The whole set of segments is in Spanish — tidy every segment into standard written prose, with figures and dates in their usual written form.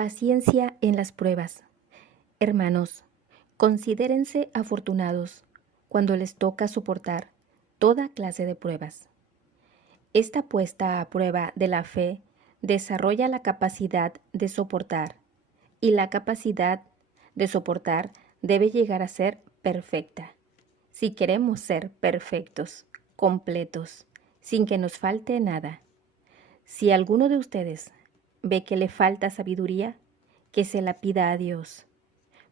Paciencia en las pruebas. Hermanos, considérense afortunados cuando les toca soportar toda clase de pruebas. Esta puesta a prueba de la fe desarrolla la capacidad de soportar, y la capacidad de soportar debe llegar a ser perfecta. Si queremos ser perfectos, completos, sin que nos falte nada. Si alguno de ustedes ve que le falta sabiduría, que se la pida a Dios,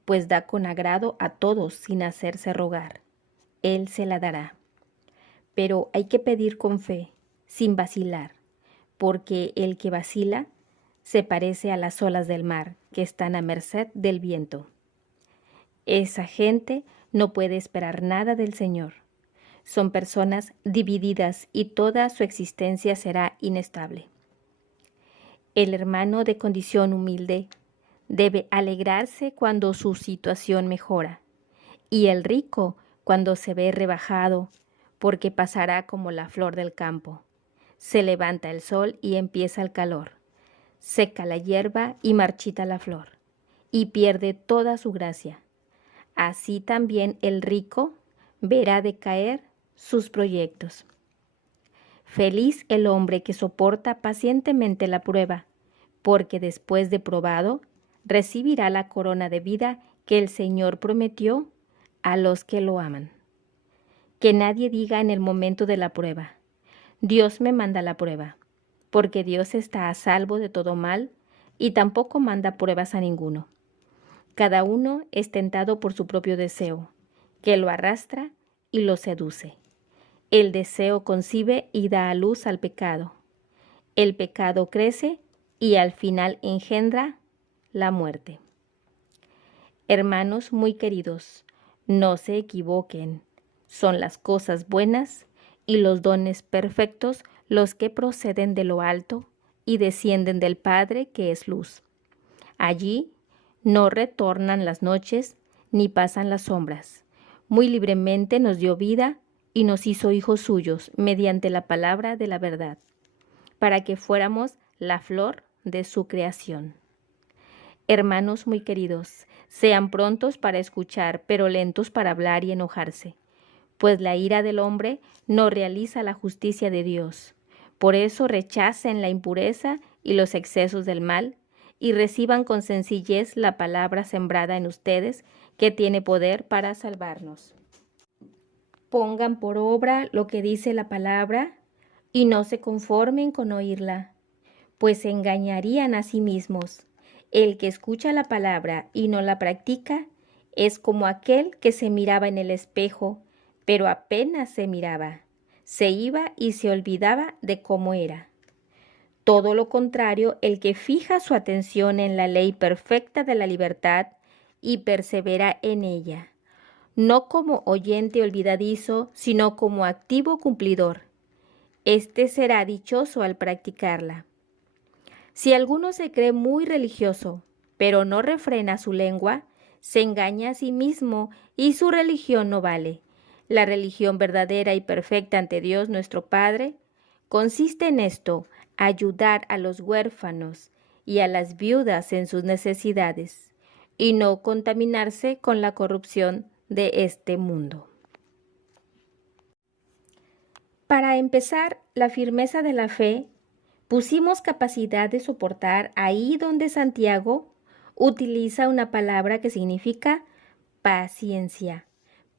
pues da con agrado a todos sin hacerse rogar. Él se la dará. Pero hay que pedir con fe, sin vacilar, porque el que vacila se parece a las olas del mar que están a merced del viento. Esa gente no puede esperar nada del Señor. Son personas divididas y toda su existencia será inestable. El hermano de condición humilde debe alegrarse cuando su situación mejora, y el rico cuando se ve rebajado, porque pasará como la flor del campo. Se levanta el sol y empieza el calor, seca la hierba y marchita la flor, y pierde toda su gracia. Así también el rico verá decaer sus proyectos. Feliz el hombre que soporta pacientemente la prueba, porque después de probado, recibirá la corona de vida que el Señor prometió a los que lo aman. Que nadie diga en el momento de la prueba: Dios me manda la prueba, porque Dios está a salvo de todo mal y tampoco manda pruebas a ninguno. Cada uno es tentado por su propio deseo, que lo arrastra y lo seduce. El deseo concibe y da a luz al pecado. El pecado crece y al final engendra la muerte. Hermanos muy queridos, no se equivoquen. Son las cosas buenas y los dones perfectos los que proceden de lo alto y descienden del Padre que es luz. Allí no retornan las noches ni pasan las sombras. Muy libremente nos dio vida y nos hizo hijos suyos mediante la palabra de la verdad, para que fuéramos la flor de su creación. Hermanos muy queridos, sean prontos para escuchar, pero lentos para hablar y enojarse, pues la ira del hombre no realiza la justicia de Dios. Por eso rechacen la impureza y los excesos del mal, y reciban con sencillez la palabra sembrada en ustedes, que tiene poder para salvarnos. Pongan por obra lo que dice la palabra, y no se conformen con oírla, pues se engañarían a sí mismos. El que escucha la palabra y no la practica es como aquel que se miraba en el espejo, pero apenas se miraba, se iba y se olvidaba de cómo era. Todo lo contrario, el que fija su atención en la ley perfecta de la libertad y persevera en ella, no como oyente olvidadizo, sino como activo cumplidor. Este será dichoso al practicarla. Si alguno se cree muy religioso, pero no refrena su lengua, se engaña a sí mismo y su religión no vale. La religión verdadera y perfecta ante Dios nuestro Padre consiste en esto: ayudar a los huérfanos y a las viudas en sus necesidades, y no contaminarse con la corrupción de este mundo. Para empezar, la firmeza de la fe, pusimos capacidad de soportar ahí donde Santiago utiliza una palabra que significa paciencia,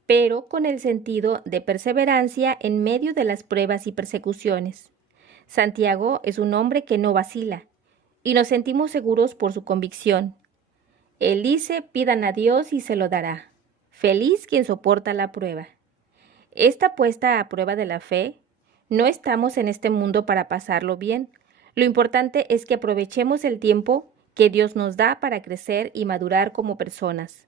pero con el sentido de perseverancia en medio de las pruebas y persecuciones. Santiago es un hombre que no vacila, y nos sentimos seguros por su convicción. Él dice: pidan a Dios y se lo dará. Feliz quien soporta la prueba. Esta puesta a prueba de la fe, no estamos en este mundo para pasarlo bien. Lo importante es que aprovechemos el tiempo que Dios nos da para crecer y madurar como personas.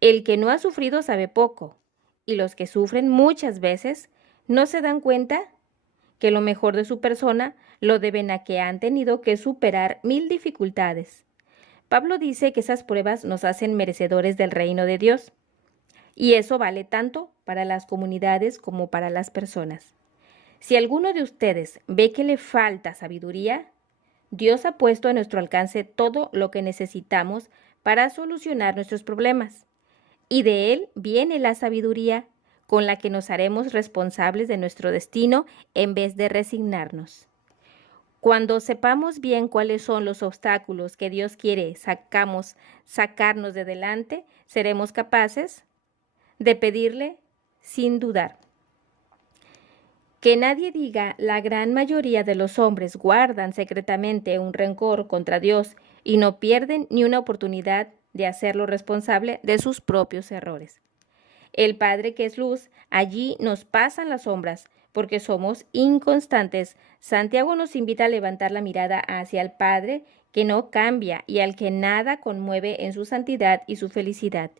El que no ha sufrido sabe poco, y los que sufren muchas veces no se dan cuenta que lo mejor de su persona lo deben a que han tenido que superar 1000 dificultades. Pablo dice que esas pruebas nos hacen merecedores del reino de Dios, y eso vale tanto para las comunidades como para las personas. Si alguno de ustedes ve que le falta sabiduría, Dios ha puesto a nuestro alcance todo lo que necesitamos para solucionar nuestros problemas, y de Él viene la sabiduría con la que nos haremos responsables de nuestro destino en vez de resignarnos. Cuando sepamos bien cuáles son los obstáculos que Dios quiere sacarnos de delante, seremos capaces de pedirle sin dudar. Que nadie diga, la gran mayoría de los hombres guardan secretamente un rencor contra Dios y no pierden ni una oportunidad de hacerlo responsable de sus propios errores. El Padre que es luz, allí nos pasan las sombras, porque somos inconstantes. Santiago nos invita a levantar la mirada hacia el Padre que no cambia y al que nada conmueve en su santidad y su felicidad.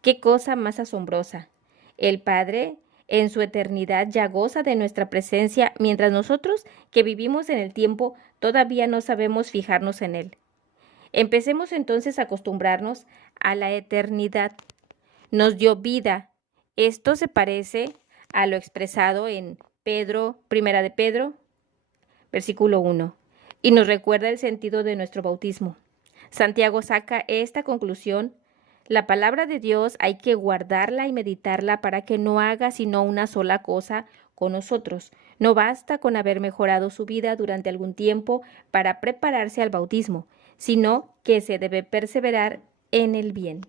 ¡Qué cosa más asombrosa! El Padre en su eternidad ya goza de nuestra presencia, mientras nosotros, que vivimos en el tiempo, todavía no sabemos fijarnos en Él. Empecemos entonces a acostumbrarnos a la eternidad. Nos dio vida. Esto se parece a lo expresado en Primera de Pedro, versículo 1, y nos recuerda el sentido de nuestro bautismo. Santiago saca esta conclusión: la palabra de Dios hay que guardarla y meditarla para que no haga sino una sola cosa con nosotros. No basta con haber mejorado su vida durante algún tiempo para prepararse al bautismo, sino que se debe perseverar en el bien.